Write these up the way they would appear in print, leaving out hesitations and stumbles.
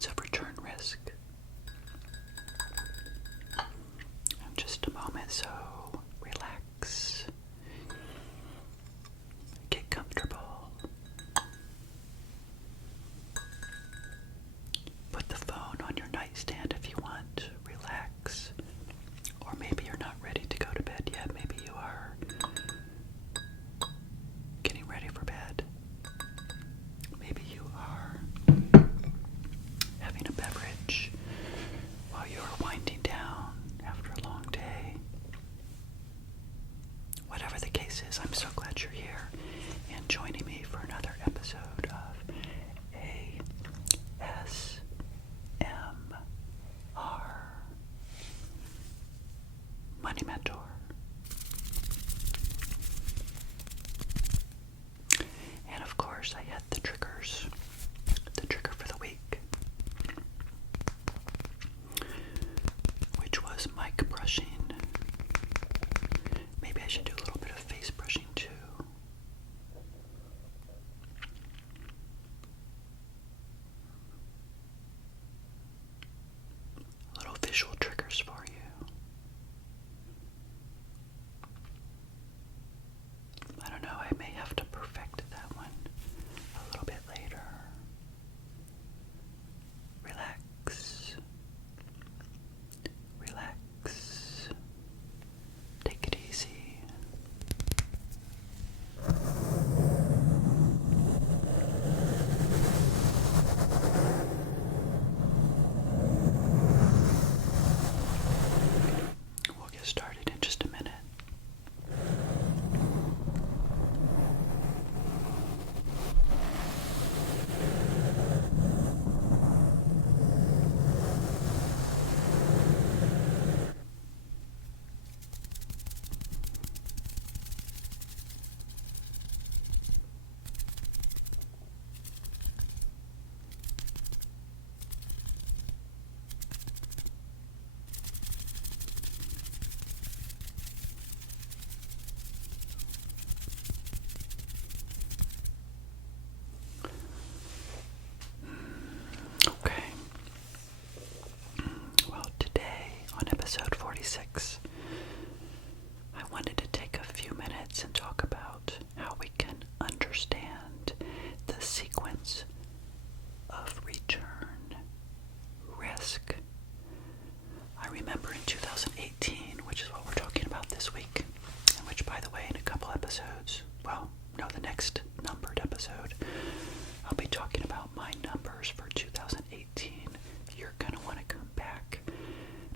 sequence of return risk. In just a moment, so relax, get comfortable, put the phone on your nightstand if you want, relax, or maybe you're not ready to go to bed yet, maybe you are getting ready for bed, maybe you are having a beverage while you're winding down after a long day. Whatever the case is, I'm so glad you're here and joining me for another episode of ASMR Money Mentor. And of course, I had the triggers. The trigger for the week, which was mic brushing. Maybe I should do a little bit of face brushing too. Little visual triggers for you. I don't know, I may have to perfect that one a little bit later. Relax. Relax. Take it easy. We'll get started in just a minute. Okay. Well, today on episode 46, I wanted to take a few minutes and talk about how we can understand the sequence of return risk. I remember in 2018, which is what we're talking about this week, and which, by the way, in a couple episodes, the next numbered episode, I'll be talking about my numbers for 2018. You're going to want to come back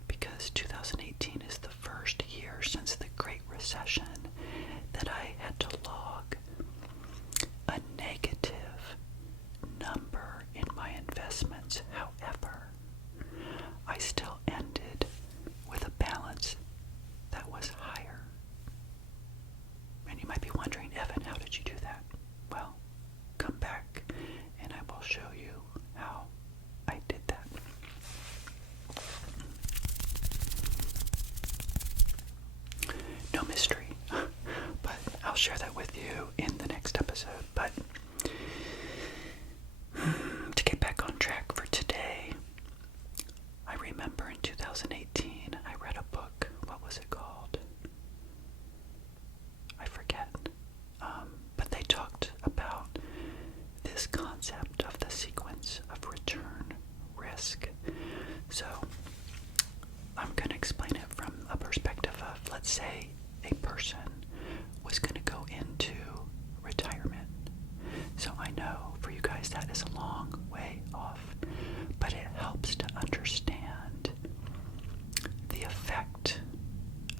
because 2018 is the first year since the Great Recession that I had to log a negative number in my investments. However, I still ended with a balance that was higher. And you might be wondering, Evan, how did you do that? Well, come back and I will show you how I did that. No mystery, but I'll share that with you in the next episode. But to get back on track for today, I remember in 2018 I read a book. What was it called? I forget. But they talked about this concept of the sequence of return risk. So I'm going to explain it from a perspective of, let's say, a person was going to go into retirement. So I know for you guys that is a long way off, but it helps to understand the effect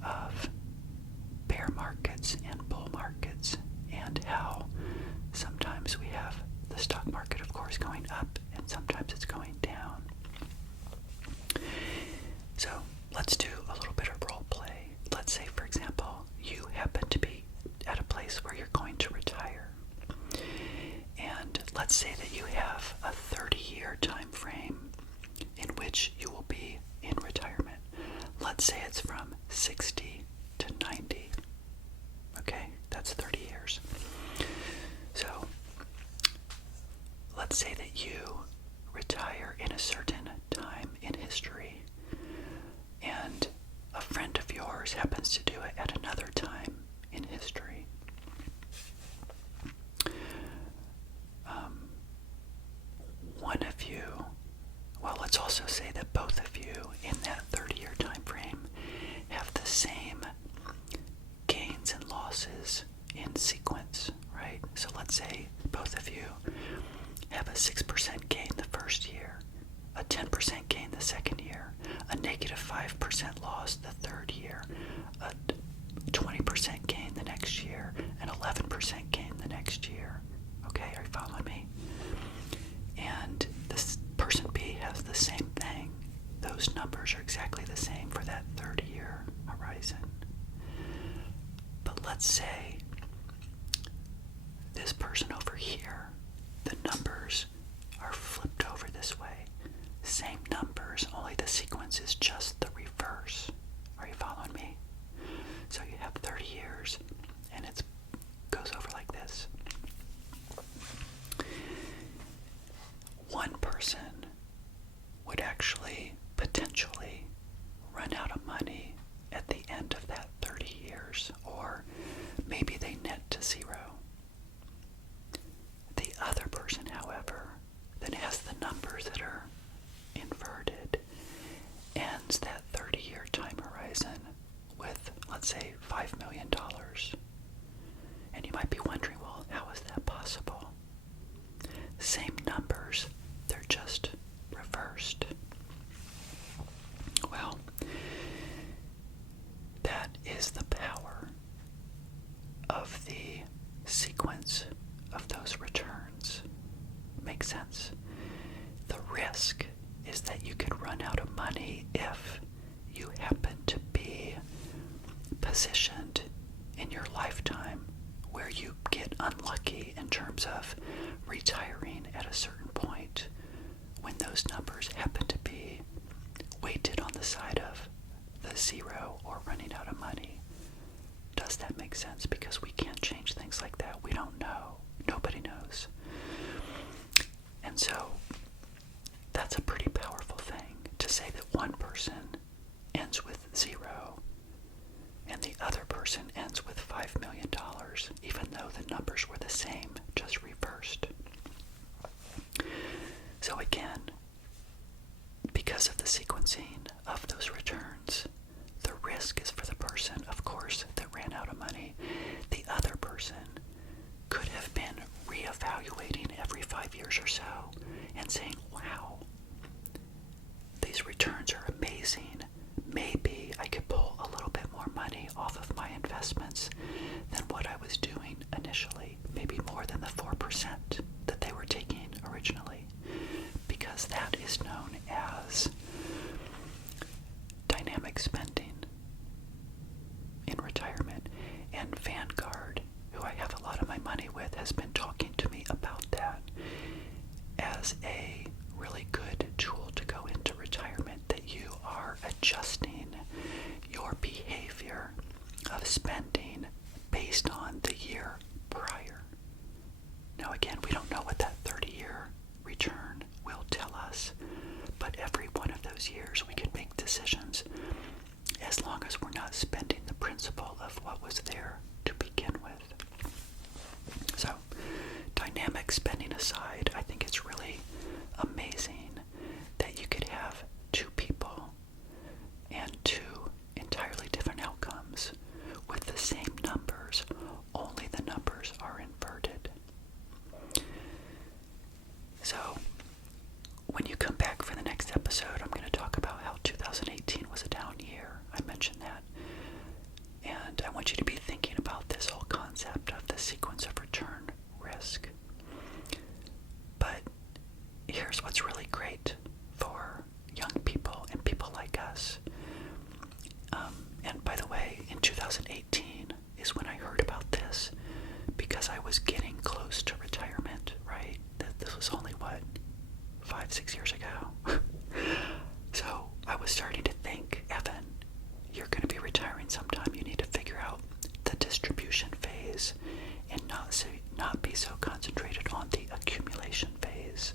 of bear markets and bull markets and how sometimes we have the stock market, of course, going up and sometimes it's going down. So let's do a little bit of role play. Let's say, for example, you happen to be at a place where you're going to retire. And let's say that you have a 30-year time frame in which you will be in retirement. Let's say it's from 60 to 90. Okay, that's 30 years. So let's say that you retire in a certain time in history, and a friend of yours happens to do it at another time in history. One of you, well, let's also say that both of you in that 30-year time frame have the same gains and losses in sequence, right? So let's say both of you have a 6% gain the first year, a 10% gain the second year, a negative 5% loss the third year, a 20% gain the next year, an 11% gain the next year. Okay, are you following me? And this person B has the same thing. Those numbers are exactly the same for that 30-year horizon. But let's say this person over here, the numbers are flipped over this way. Same numbers, only the sequence is just the reverse. Are you following me? So you have 30 years, and it goes over like this. One person would actually potentially run out of money at the end of that 30 years, or maybe they net to zero. The other person, however, that has the numbers that are inverted ends that 30-year time horizon with, let's say, $5 million. And you might be wondering, well, how is that possible? Same numbers, they're just reversed. Well, that is the power of the sequence of those returns. Makes sense? The risk is that you could run out of money if you happen to be positioned in your lifetime where you get unlucky in terms of retiring at a certain point when those numbers happen to be weighted on the side of the zero or running out of money. Does that make sense? Because we can't change things like that. We don't know. Nobody knows. And so that's a pretty powerful thing to say that one person ends with zero and the other person ends with $5 million, even though the numbers were the same, just reversed. So again, because of the sequencing of those returns, the risk is for the person, of course, that ran out of money. The other person could have been reevaluating every 5 years or so and saying, wow, these returns are amazing. Maybe I could pull a little bit more money off of my investments than what I was doing initially. Maybe more than the 4% that they were taking originally. Because that is known as dynamic spending in retirement. And Vanguard, who I have a lot of my money with, has been talking to me about that as a really good tool to go into retirement, that you are adjusting your behavior of spending based on the year prior. Now again, we don't know what that 30-year return will tell us, but every one of those years we can make decisions as long as we're not spending the principal of what was there to begin with. So, dynamic spending aside, I think it's really amazing that you could have two people and two entirely different outcomes with the same numbers, only the numbers are inverted. So, when you come back for the next episode, I'm going to talk about how 2018 was a down year. I mentioned that. And I want you to be thinking about this whole concept of the sequence of return risk. But here's what's really great for young people and people like us. And by the way, in 2018 is when I heard about this, because I was getting close to retirement, right? This was only, 5-6 years ago. So I was starting to think, Evan, you're going to be retiring sometime. You need to figure out the distribution phase and not be so concentrated on the accumulation phase.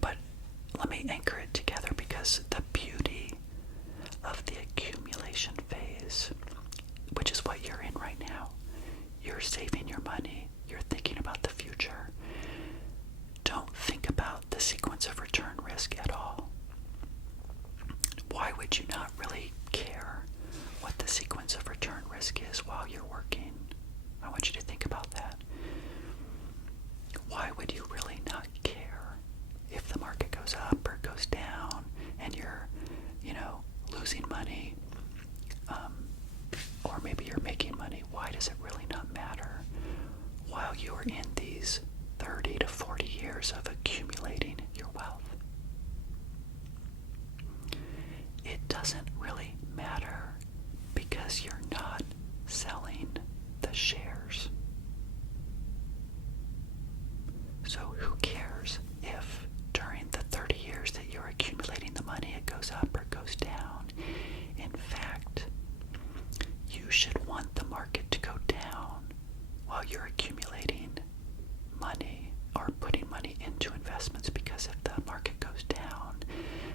But let me because the beauty of the accumulation phase, which is what you're in right now, you're saving your money, you're thinking about the future. Don't think about the sequence of return risk at all. Why would you not really care what the sequence of return risk is while you're working? I want you to think about that. Why would you really not care if the market goes up or goes down and you're, losing money, or maybe you're making money? Why does it really not matter while you're in these 30 to 40 years of accumulating your wealth? It doesn't really matter because you're not selling the shares. So who cares if during the 30 years that you're accumulating the money it goes up or goes down? In fact, you should want the market to go down while you're accumulating money or putting money into investments, because if the market goes down,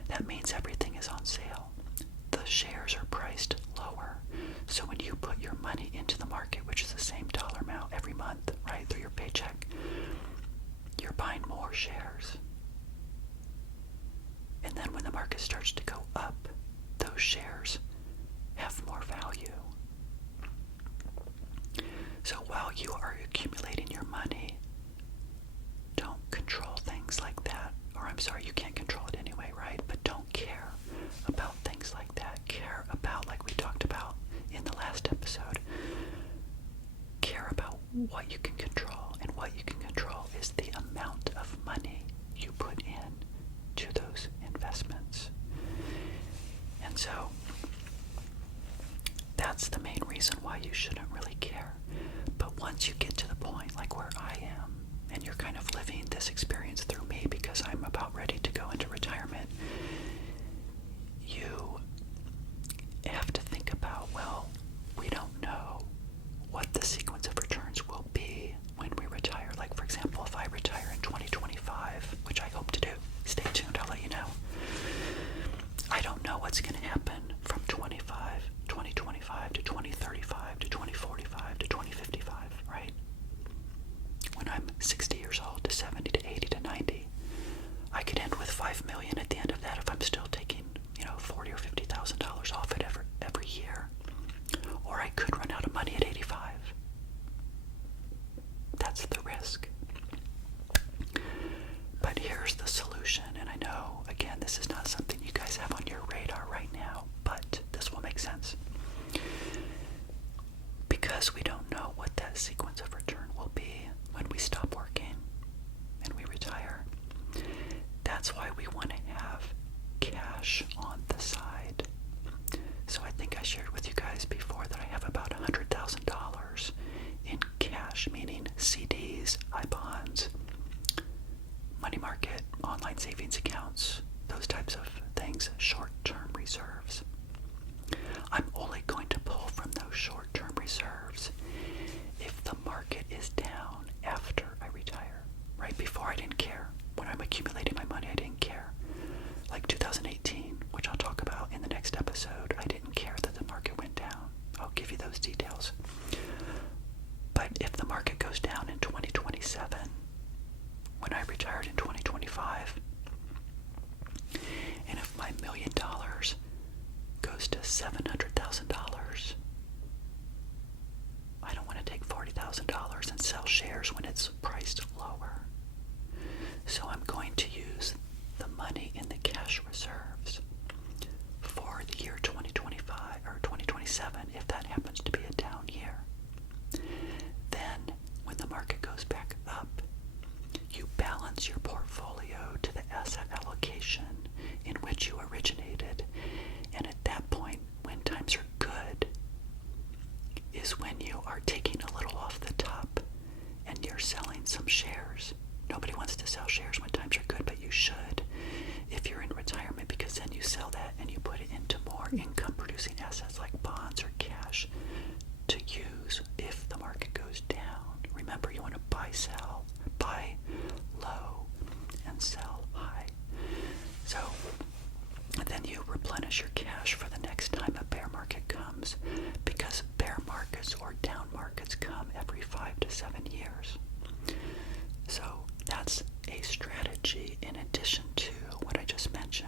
that means everything is on sale. The shares are priced lower. So when you put your money into the market, which is the same dollar amount every month, right, through your paycheck, you're buying more shares. And then when the market starts to go up, those shares have more value. So while you are accumulating your money, don't control things like that. Or I'm sorry, you can't control it anyway, right? But don't care about things like that. Care about, like we talked about in the last episode, care about what you can control. And what you can control is the amount of money you put in to those investments. And so that's the main reason why you shouldn't really care. But once you get to the point like where I am, and you're kind of living this experience through me because I'm about ready to go into retirement, you have to think about, well, we don't know what the sequence of returns will be when we retire. Like, for example, if I retire in 2025, which I hope to do, stay tuned, I'll let you know. I don't know what's going to happen from 2025 to 2035 to 2045 to 2055, right? When I'm 60 years old to 70 to 80 to 90, I could end with $5 million at the end of that if I'm still taking, $40,000 or $50,000 off it every year. Or I could run out of money at 85. That's the risk. But here's the solution, and I know, again, this is not something you guys have on your radar right now, but this will make sense. Because we don't know what that sequence of return will be when we stop working and we retire, that's why we want to have cash on the side. So I think I shared with you guys before that I have about $100,000 in cash, meaning CDs, I-bonds, money market, online savings accounts, those types of things, short-term reserves. I'm only going to pull from those short-term reserves if the market is down after I retire. Right before, I didn't care. When I'm accumulating my money, I didn't care. Like 2018, which I'll talk about in the next episode, I didn't care that the market went down. I'll give you those details. But if the market goes down in 2027, when I retired in 2025, and if my $1 million goes to $700,000, I don't want to take $40,000 and sell shares when it's priced lower. So I'm going to use the money in the cash reserves for the year 2025 or 2027 if that happens to be a down year. Then when the market goes back up, you balance your portfolio to the asset allocation in which you originated, and at that point, when times as your cash for the next time a bear market comes, because bear markets or down markets come every 5 to 7 years. So that's a strategy in addition to what I just mentioned.